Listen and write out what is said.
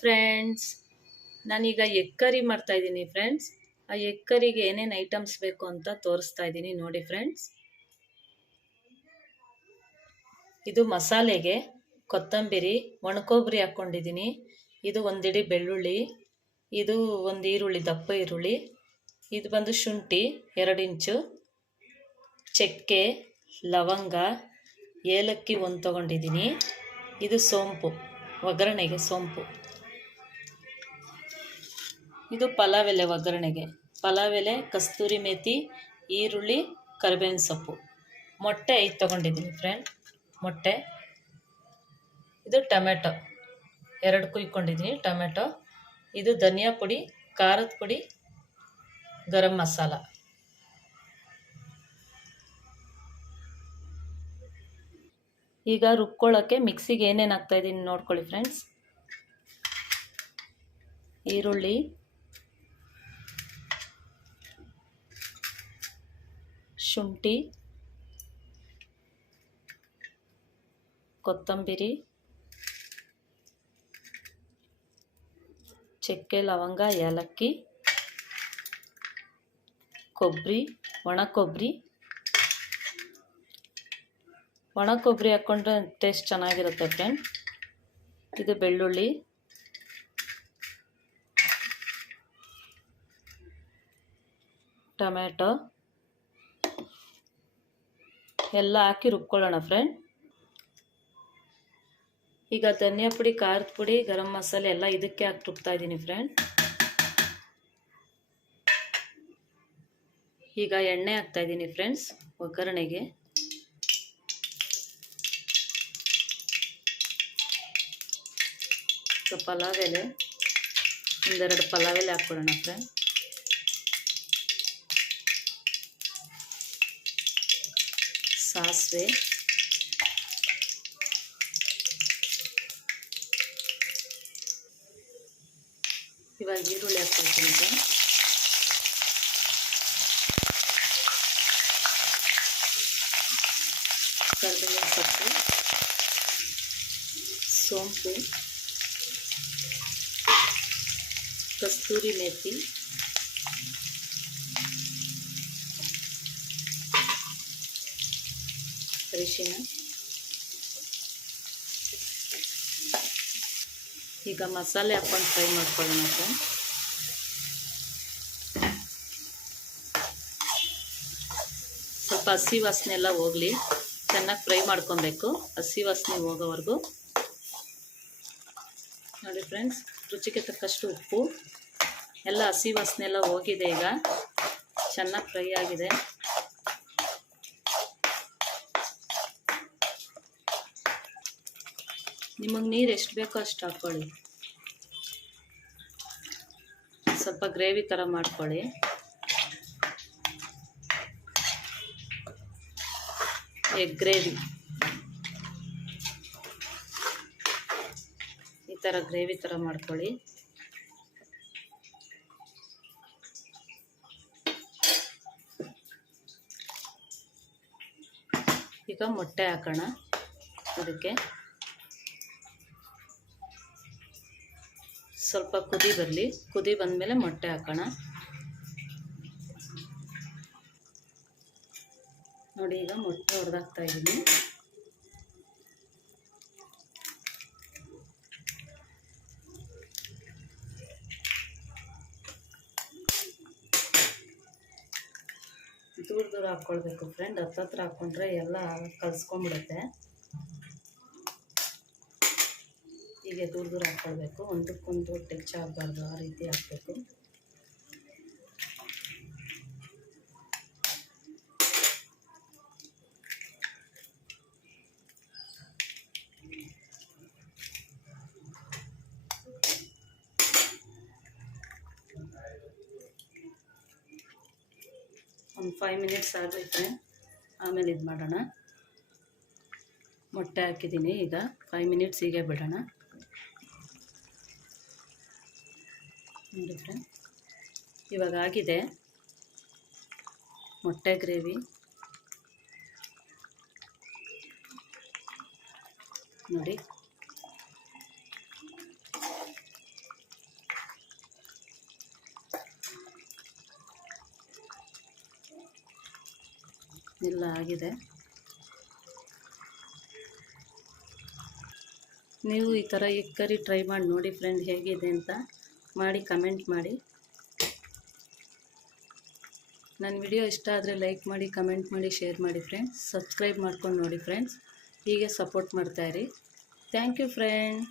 Friends ನಾನೀಗ egg curry ಮಾಡ್ತಾ ಇದ್ದೀನಿ ಫ್ರೆಂಡ್ಸ್ ಆ ಎಗ್ ಕರಿಗೆ ಏನೇನು ಐಟಮ್ಸ್ ಬೇಕು ಅಂತ ತೋರಿಸ್ತಾ ಇದ್ದೀನಿ ನೋಡಿ ಫ್ರೆಂಡ್ಸ್ ಇದು ಮಸಾಲೆಗೆ ಕೊತ್ತಂಬರಿ, ಒಣಕೊಬ್ಬರಿ ಹಾಕ್ಕೊಂಡಿದ್ದೀನಿ. ಇದು ಒಂದಿಡಿ ಬೆಳ್ಳುಳ್ಳಿ, ಇದು ಒಂದು ಈರುಳ್ಳಿ, ದಪ್ಪ ಈರುಳ್ಳಿ, ಇದು ಬಂದು ಶುಂಠಿ ಎರಡು ಇಂಚು, ಚಕ್ಕೆ, ಲವಂಗ, ಏಲಕ್ಕಿ ಒಂದು ತೊಗೊಂಡಿದ್ದೀನಿ. ಇದು ಸೋಂಪು, ಒಗ್ಗರಣೆಗೆ ಸೋಂಪು. ಇದು ಪಲಾವ್ ಎಲೆ ಒಗ್ಗರಣೆಗೆ. ಪಲಾವ್ ಎಲೆ ಕಸ್ತೂರಿ ಮೇಥಿ ಈರುಳ್ಳಿ, ಕರಿಬೇವಿನ ಸೊಪ್ಪು. ಮೊಟ್ಟೆ ಐದು ತೊಗೊಂಡಿದ್ದೀನಿ ಫ್ರೆಂಡ್ ಮೊಟ್ಟೆ. ಇದು ಟೊಮೆಟೊ. ಎರಡು ಕುಯ್ಕೊಂಡಿದ್ದೀನಿ ಟೊಮೆಟೊ. ಇದು ಧನಿಯಾ ಪುಡಿ, ಖಾರದ ಪುಡಿ, ಗರಂ ಮಸಾಲ. ಈಗ ರುಬ್ಕೊಳ್ಳೋಕ್ಕೆ ಮಿಕ್ಸಿಗೆ ಏನೇನು ಹಾಕ್ತಾಯಿದ್ದೀನಿ ನೋಡ್ಕೊಳ್ಳಿ ಫ್ರೆಂಡ್ಸ್ ಈರುಳ್ಳಿ ಶುಂಠಿ ಕೊತ್ತಂಬರಿ ಚಕ್ಕೆ ಲವಂಗ ಏಲಕ್ಕಿ ಕೊಬ್ಬರಿ ಒಣ ಕೊಬ್ಬರಿ ಒಣ ಕೊಬ್ಬರಿ ಹಾಕ್ಕೊಂಡ್ರೆ ಟೇಸ್ಟ್ ಚೆನ್ನಾಗಿರುತ್ತೆ ಫ್ರೆಂಡ್ ಇದು ಬೆಳ್ಳುಳ್ಳಿ. ಟೊಮ್ಯಾಟೊ. ಎಲ್ಲ ಹಾಕಿ ರುಬ್ಕೊಳ್ಳೋಣ ಫ್ರೆಂಡ್ ಈಗ ಧನಿಯಾ ಪುಡಿ, ಖಾರದ ಪುಡಿ, ಗರಂ ಮಸಾಲೆ ಎಲ್ಲ ಇದಕ್ಕೆ ಹಾಕಿ ರುಬ್ತಾ ಇದ್ದೀನಿ ಫ್ರೆಂಡ್ ಈಗ ಎಣ್ಣೆ ಹಾಕ್ತಾ ಇದ್ದೀನಿ ಫ್ರೆಂಡ್ಸ್ ಒಗ್ಗರಣೆಗೆ. ಪಲಾವ್ ಎಲೆ, ಒಂದೆರಡು ಪಲಾವ್ ಎಲೆ ಹಾಕ್ಕೊಳ್ಳೋಣ ಫ್ರೆಂಡ್ ಸಾಸಿವೆ ಇವಾಗ ಈರುಳ್ಳಿ ಹಾಕ್ಕೊಳ್ತೀನಿ ಫ್ರೆಂಡ್ ಕರಿಬೇವಿನ ಸೊಪ್ಪು ಸೋಂಪು ಕಸ್ತೂರಿ ಮೇಥಿ ಅರಿಶಿನ ಈಗ ಮಸಾಲೆ ಹಾಕೊಂಡು ಫ್ರೈ ಮಾಡ್ಕೊಳ್ಳೋಣ ಫ್ರೆಂಡ್ ಸ್ವಲ್ಪ ಹಸಿ ವಾಸನೆ ಎಲ್ಲ ಹೋಗಲಿ. ಚೆನ್ನಾಗಿ ಫ್ರೈ ಮಾಡ್ಕೊಬೇಕು. ಹಸಿ ವಾಸನೆ ಹೋಗೋವರೆಗೂ. ನೋಡಿ ಫ್ರೆಂಡ್ಸ್, ರುಚಿಗೆ ತಕ್ಕಷ್ಟು ಉಪ್ಪು. ಎಲ್ಲ ಹಸಿ ವಾಸನೆ ಎಲ್ಲ ಹೋಗಿದೆ ಈಗ. ಚೆನ್ನಾಗಿ ಫ್ರೈ ಆಗಿದೆ. ನಿಮಗೆ ನೀರು ಎಷ್ಟು ಬೇಕೋ ಅಷ್ಟು ಹಾಕ್ಕೊಳ್ಳಿ ಸ್ವಲ್ಪ ಗ್ರೇವಿ ಥರ ಮಾಡ್ಕೊಳ್ಳಿ. Egg gravy. ಈ ಥರ ಗ್ರೇವಿ ಥರ ಮಾಡ್ಕೊಳ್ಳಿ. ಈಗ ಮೊಟ್ಟೆ ಹಾಕೋಣ. ಅದಕ್ಕೆ ಸ್ವಲ್ಪ ಕುದಿ ಬರಲಿ. ಕುದಿ ಬಂದಮೇಲೆ ಮೊಟ್ಟೆ ಹಾಕೋಣ. ನೋಡಿ, ಈಗ ಮೊಟ್ಟೆ ಹೊಡೆದಾಗ್ತಾ ಇದ್ದೀನಿ ದೂರ ದೂರ ಹಾಕ್ಕೊಳ್ಬೇಕು ಫ್ರೆಂಡ್ ಹತ್ತತ್ರ ಹಾಕ್ಕೊಂಡ್ರೆ ಎಲ್ಲ ಕಲ್ಸ್ಕೊಂಡ್ಬಿಡುತ್ತೆ ಹೀಗೆ ದೂರ ದೂರ ಹಾಕ್ಕೊಳ್ಬೇಕು ಒಂದಕ್ಕೊಂದು ಟಚ್ ಆಗಬಾರ್ದು ಆ ರೀತಿ ಹಾಕಬೇಕು. ಒಂದು ಫೈವ್ ಮಿನಿಟ್ಸ್ ಆಗಲಿಕ್ಕೆ ಆಮೇಲೆ ಇದು ಮಾಡೋಣ ಮೊಟ್ಟೆ ಹಾಕಿದ್ದೀನಿ ಈಗ. ಫೈವ್ ಮಿನಿಟ್ಸ್ ಹೀಗೆ ಬಿಡೋಣ. ನೋಡಿದ್ರೆ ಇವಾಗ ಆಗಿದೆ. ಮೊಟ್ಟೆ ಗ್ರೇವಿ. ನೋಡಿ. ಎಲ್ಲ ಆಗಿದೆ. ನೀವು ಈ ಥರ ಈ ಕರಿ ಟ್ರೈ ಮಾಡಿ ನೋಡಿ ಫ್ರೆಂಡ್ ಹೇಗಿದೆ ಅಂತ. ಮಾಡಿ ಕಮೆಂಟ್ ಮಾಡಿ. ನನ್ನ ವಿಡಿಯೋ ಇಷ್ಟ ಆದರೆ ಲೈಕ್ ಮಾಡಿ ಕಮೆಂಟ್ ಮಾಡಿ ಶೇರ್ ಮಾಡಿ ಫ್ರೆಂಡ್ಸ್ ಸಬ್ಸ್ಕ್ರೈಬ್ ಮಾಡ್ಕೊಂಡು ನೋಡಿ ಫ್ರೆಂಡ್ಸ್ ಹೀಗೆ ಸಪೋರ್ಟ್ ಮಾಡ್ತಾಯಿರಿ ಥ್ಯಾಂಕ್ ಯು ಫ್ರೆಂಡ್